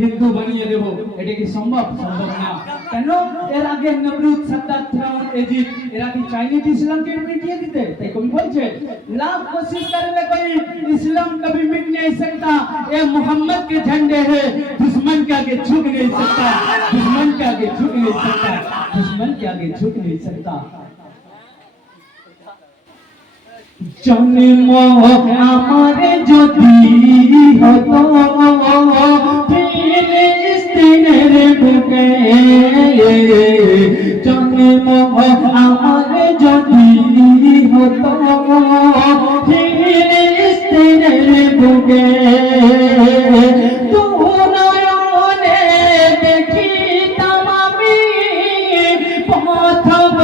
হিন্দু বানিয়ে দেব, এটা কি সম্ভব? সম্ভব না। কেন? এর আগে নমরুদ, সাদ্দাত, ফিরাউন, ইজিপ্ট এরা কি চাইনি ইসলামকে মিটিয়ে দিতে? তাই কবি বলছে लाख कोशिश कर ले कोई इस्लाम कभी मिट नहीं सकता, ये मोहम्मद के झंडे हैं, दुश्मन के आगे झुक नहीं सकता, दुश्मन के आगे झुक नहीं सकता, दुश्मन के आगे झुक नहीं सकता। जन्म हमारे যদি হতো ফিলিস্তিনের বুকে, জন্ম আমারে যদি হতো ফিলিস্তিনের বুকে, নয়নে দেখিতাম আমি প্রথম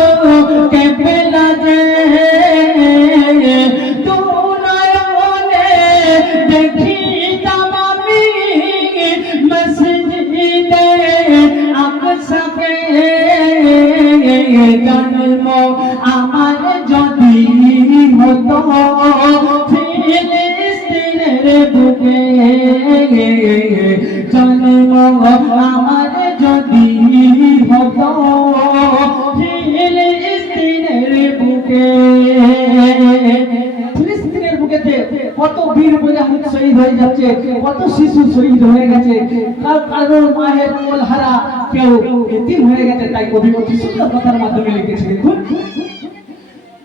কেবলা যে, নয়নে দেখিতাম আমি মসজিদে আকসাকে, জন্ম আমার যদি হতো ফিলিস্তিনের বুকে, জন্ম আমার যদি হতো ফিলিস্তিনের বুকে। ফিলিস্তিনের বুকেতে কত বীর মুজাহিদ শহীদ হয়ে যাচ্ছে, কত শিশু শহীদ হয়ে গেছে, কারোর মায়ের কোল হারা, কেউ এতিম হয়ে গেছে। তাই কবি অতি সুন্দর কথার মাধ্যমে লিখেছে, দেখুন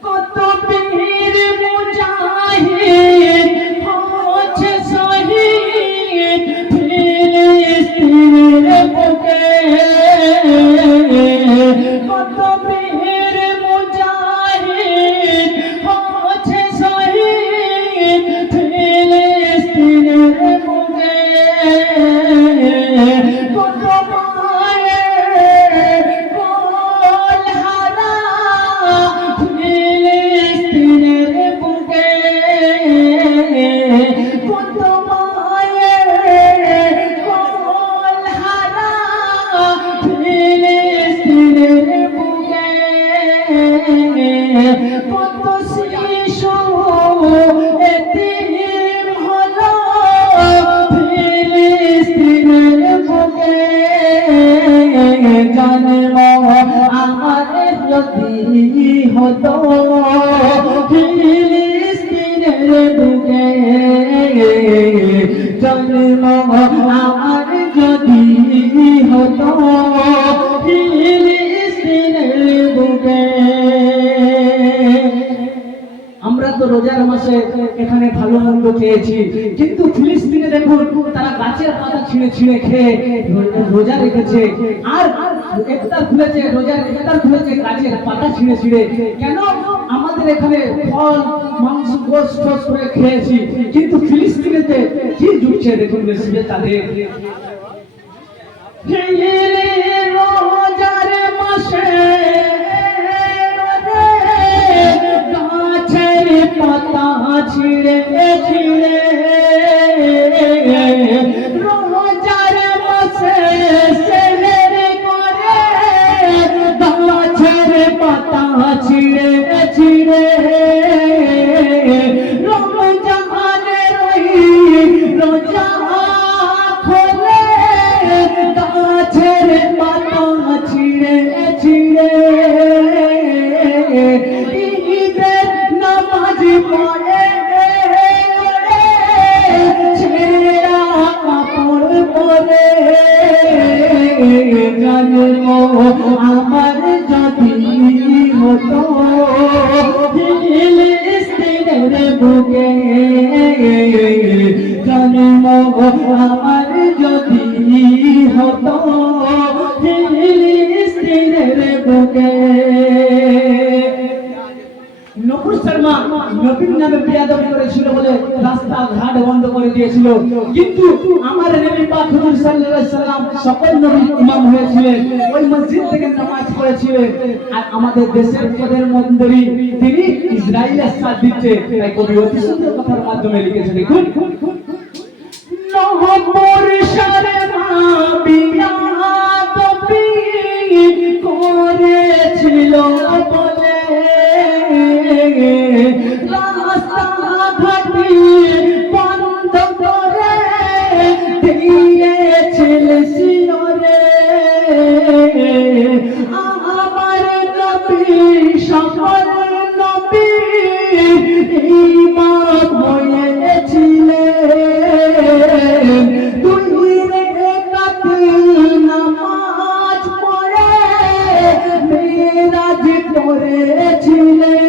কত বীর মুজাহিদ হচ্ছে শহীদ ফিলিস্তিনের বুকে, কত বীর মুজাহিদ হচ্ছে শহীদ ফিলিস্তিনের বুকে, কত মায়ের কোল হারা ফিলিস্তিনের বুকে, কত মায়ের কোল হারা ফিলিস্তিনের বুকে, কত শিশু এতিম হলো ফিলিস্তিনের বুকে, জন্ম আমার যদি হতো ফিলিস্তিনের বুকে, জন্ম আমার যদি হতো ফিলিস্তিনের বুকে। আমরা তো রোজার মাসে এখানে ভালো মন্দ খেয়েছি, কিন্তু ফিলিস্তিনে দেখুন তারা গাছের পাতা ছিঁড়ে ছিঁড়ে খেয়ে রোজা রেখেছে, আর ইফতার খুলেছে, রোজার ইফতার খুলেছে গাছের পাতা ছিঁড়ে ছিঁড়ে। কেন? আমাদের এখানে ফল মাংস গোশত করে খেয়েছি, কিন্তু ফিলিস্তিনেতে কি জুটছে দেখুন রেসিপি তাদের। রোজার মাসে গাছের পাতা ছিঁড়ে ছিঁড়ে, রোজার মাসে সেহর করে গাছের পাতা ছিঁড়ে ছিঁড়ে, রমজানের রোজা খোলে গাছের পাতা ছিঁড়ে ছিঁড়ে, ঈদের নামাজ পড়ে ছেঁড়া কাপড় পরে, জন্ম আমার যদি হতো ফিলিস্তিনের বুকে, জন্ম আমার যদি হতো ফিলিস্তিনের বুকে। নপুর শর্মা নবীর নামে বেয়াদবি করেছিল বলে রাস্তা ঘাট বন্ধ করে দিয়েছিল, কিন্তু আমার নবী পাক হুজুর সাল্লাল্লাহু আলাইহি সাল্লাম সকল নবীর ইমাম হয়েছিলেন, ওই মসজিদ থেকে নামাজ পড়েছিলেন। আর আমাদের দেশের প্রধানমন্ত্রী তিনি ইসরায়েলের সাথ দিচ্ছে। তাই কবি অতি সুন্দর কথার মাধ্যমে লিখেছে, দেখুন নপুর শর্মা বেয়াদবি করেছিল বলে রাস্তা ঘাট বন্ধ করে ফিলিস্তিনে আমার নবী সকল নবী ইমাম হয়েছিলেন দুই রাকাত নামাজ পড়ে মিরাজ করেছিলেন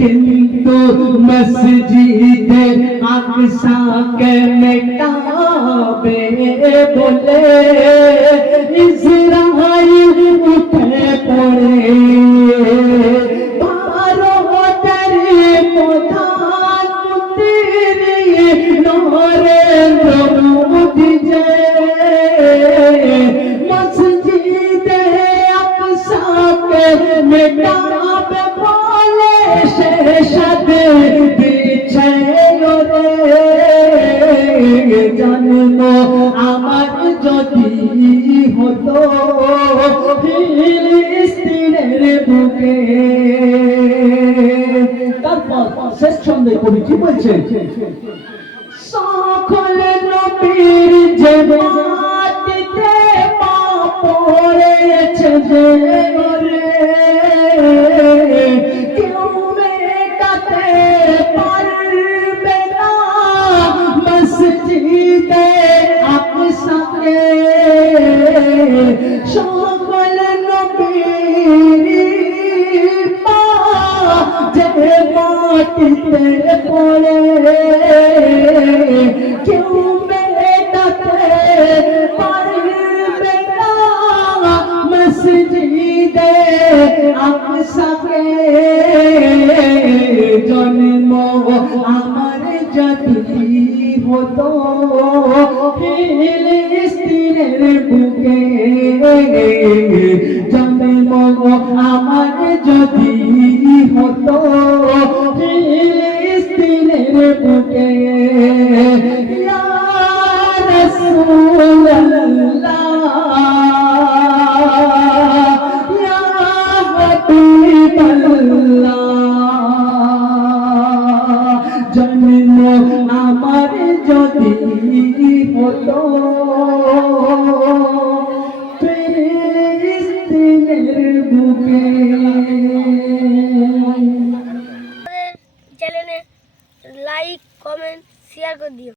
কিন্তু মসজিদে আকসাকে মিটাবে বলে ইসরাইল উঠে পড়ে ভারতের প্রধানমন্ত্রী নরেন্দ্র মোদী যে মসজিদে আকসাকে মিটাবে বলে শেষাদে দিচ্ছে রে জন্ম আমার যদি হতো ফিলিস্তিনের বুকে। তারপর শেষ ছন্দে কবি কি বলছেন সকল নবীর যে মাটিতে পা পড়েছে যে রে কেউ মেটাতে পারবে না মসজিদে আকসাকে সকল নবীর পা যে মাটিতে পড়ে কেউ মেটাতে পারবে না মসজিদে আকসাকে জন্ম আমার যদি হতো ফিলিস্তিনের বুকে জন্ম আমার যদি হতো ফিলিস্তিনের বুকে ইয়া রাসূলুল্লাহ ইয়া হাবিবাল্লাহ জন্ম আমার যদি হতো